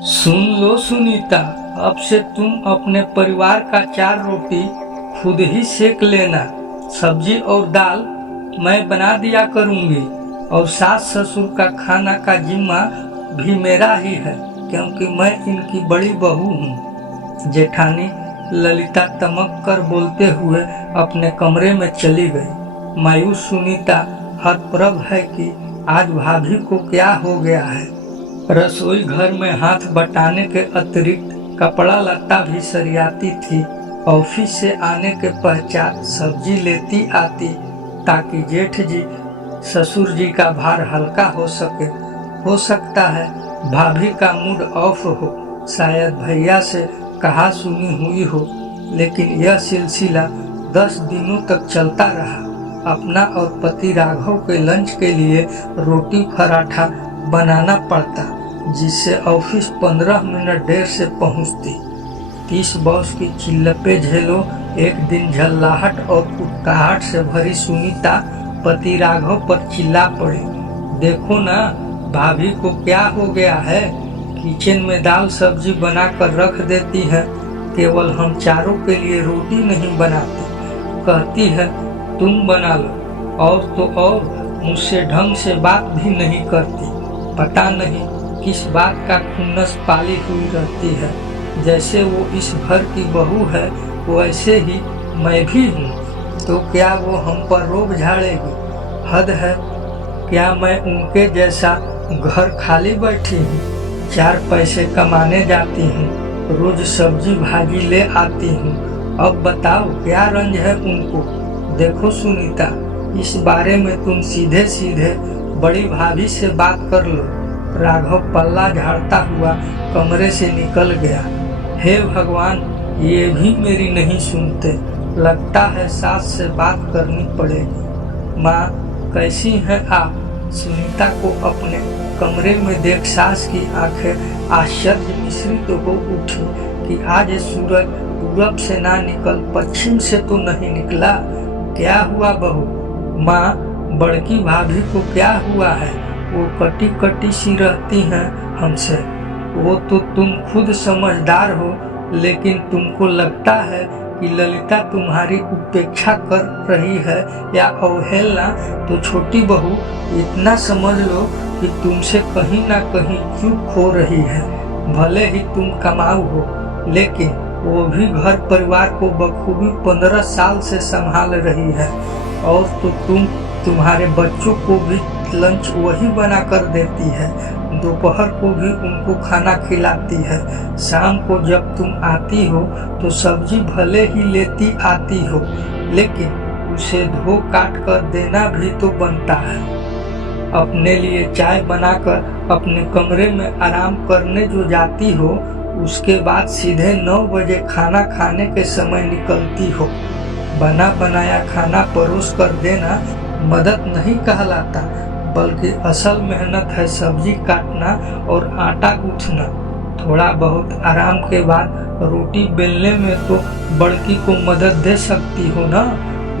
सुन लो सुनीता, अब से तुम अपने परिवार का 4 रोटी खुद ही सेक लेना। सब्जी और दाल मैं बना दिया करूंगी और सास ससुर का खाना का जिम्मा भी मेरा ही है, क्योंकि मैं इनकी बड़ी बहू हूँ। जेठानी ललिता तमक कर बोलते हुए अपने कमरे में चली गई। मायूस सुनीता हतप्रभ है कि आज भाभी को क्या हो गया है। रसोई घर में हाथ बटाने के अतिरिक्त कपड़ा लत्ता भी सरियाती थी। ऑफिस से आने के पश्चात सब्जी लेती आती ताकि जेठ जी ससुर जी का भार हल्का हो सके। हो सकता है भाभी का मूड ऑफ हो, शायद भैया से कहा सुनी हुई हो, लेकिन यह सिलसिला 10 दिनों तक चलता रहा। अपना और पति राघव के लंच के लिए रोटी पराठा बनाना पड़ता, जिससे ऑफिस 15 मिनट देर से पहुंचती। 30 बॉस की चिल्लपे झेलो। एक दिन झल्लाहट और कुटकाहट से भरी सुनीता पति राघव पर चिल्ला पड़ी, देखो ना भाभी को क्या हो गया है। किचन में दाल सब्जी बनाकर रख देती है, केवल हम चारों के लिए रोटी नहीं बनाती। कहती है तुम बना लो, और तो और मुझसे ढंग से बात भी नहीं करती। पता नहीं किस बात का खुन्नस पाली हुई रहती है। जैसे वो इस घर की बहू है, वैसे ही मैं भी हूँ, तो क्या वो हम पर रोब झाड़ेगी। हद है, क्या मैं उनके जैसा घर खाली बैठी हूँ। 4 पैसे कमाने जाती हूँ, रोज सब्जी भाजी ले आती हूँ। अब बताओ क्या रंज है उनको। देखो सुनीता, इस बारे में तुम सीधे सीधे बड़ी भाभी से बात कर लो। राघव पल्ला झाड़ता हुआ कमरे से निकल गया। हे भगवान, ये भी मेरी नहीं सुनते। लगता है सास से बात करनी पड़ेगी। माँ, कैसी हैं आप? सुनीता को अपने कमरे में देख सास की आंखें आश्चर्य मिश्रित हो उठी कि आज सूरज पूरब से ना निकल पश्चिम से तो नहीं निकला। क्या हुआ बहू? माँ, बड़की भाभी को क्या हुआ है? वो कटी कटी सी रहती हैं हमसे। वो तो तुम खुद समझदार हो, लेकिन तुमको लगता है कि ललिता तुम्हारी उपेक्षा कर रही है या अवहेलना। तो छोटी बहू, इतना समझ लो कि तुमसे कहीं ना कहीं चूक हो रही है। भले ही तुम कमाऊ हो, लेकिन वो भी घर परिवार को बखूबी 15 साल से संभाल रही है। और तो तुम्हारे बच्चों को भी लंच वही बना कर देती है, दोपहर को भी उनको खाना खिलाती है। शाम को जब तुम आती हो तो सब्जी भले ही लेती आती हो, लेकिन उसे धो काट कर देना भी तो बनता है। अपने लिए चाय बनाकर अपने कमरे में आराम करने जो जाती हो, उसके बाद सीधे 9 बजे खाना खाने के समय निकलती हो। बना बनाया खाना परोस कर देना मदद नहीं कहलाता, बल्कि असल मेहनत है सब्जी काटना और आटा गूंथना। थोड़ा बहुत आराम के बाद रोटी बेलने में तो बड़की को मदद दे सकती हो ना,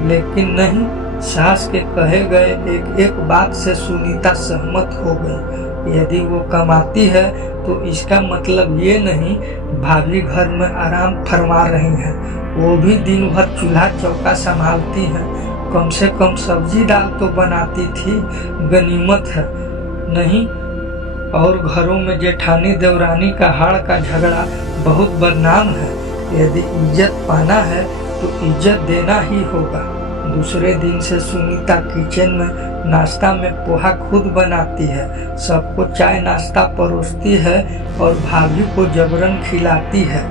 लेकिन नहीं। सास के कहे गए एक एक बात से सुनीता सहमत हो गई। यदि वो कमाती है तो इसका मतलब ये नहीं भाभी घर में आराम फरमा रही हैं। वो भी दिन भर चूल्हा चौका संभालती हैं, कम से कम सब्जी दाल तो बनाती थी। गनीमत है नहीं। और घरों में जेठानी देवरानी का हाड़ का झगड़ा बहुत बदनाम है। यदि इज्जत पाना है तो इज्जत देना ही होगा। दूसरे दिन से सुनीता किचन में नाश्ता में पोहा खुद बनाती है, सबको चाय नाश्ता परोसती है और भाभी को जबरन खिलाती है।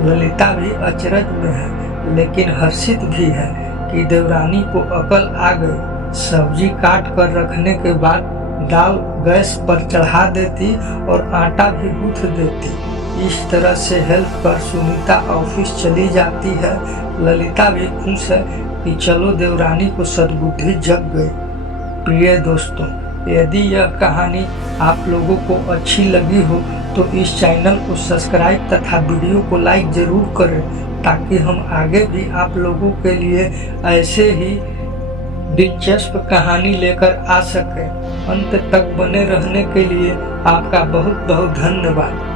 ललिता भी अचरज में है, लेकिन हर्षित भी है कि देवरानी को अकल आ गई। सब्जी काट कर रखने के बाद दाल गैस पर चढ़ा देती और आटा भी गूंथ देती। इस तरह से हेल्प कर सुनीता ऑफिस चली जाती है। ललिता भी खुश है कि चलो देवरानी को सद्बुद्धि जग गई। प्रिय दोस्तों, यदि यह कहानी आप लोगों को अच्छी लगी हो तो इस चैनल को सब्सक्राइब तथा वीडियो को लाइक जरूर करें, ताकि हम आगे भी आप लोगों के लिए ऐसे ही दिलचस्प कहानी लेकर आ सकें। अंत तक बने रहने के लिए आपका बहुत बहुत धन्यवाद।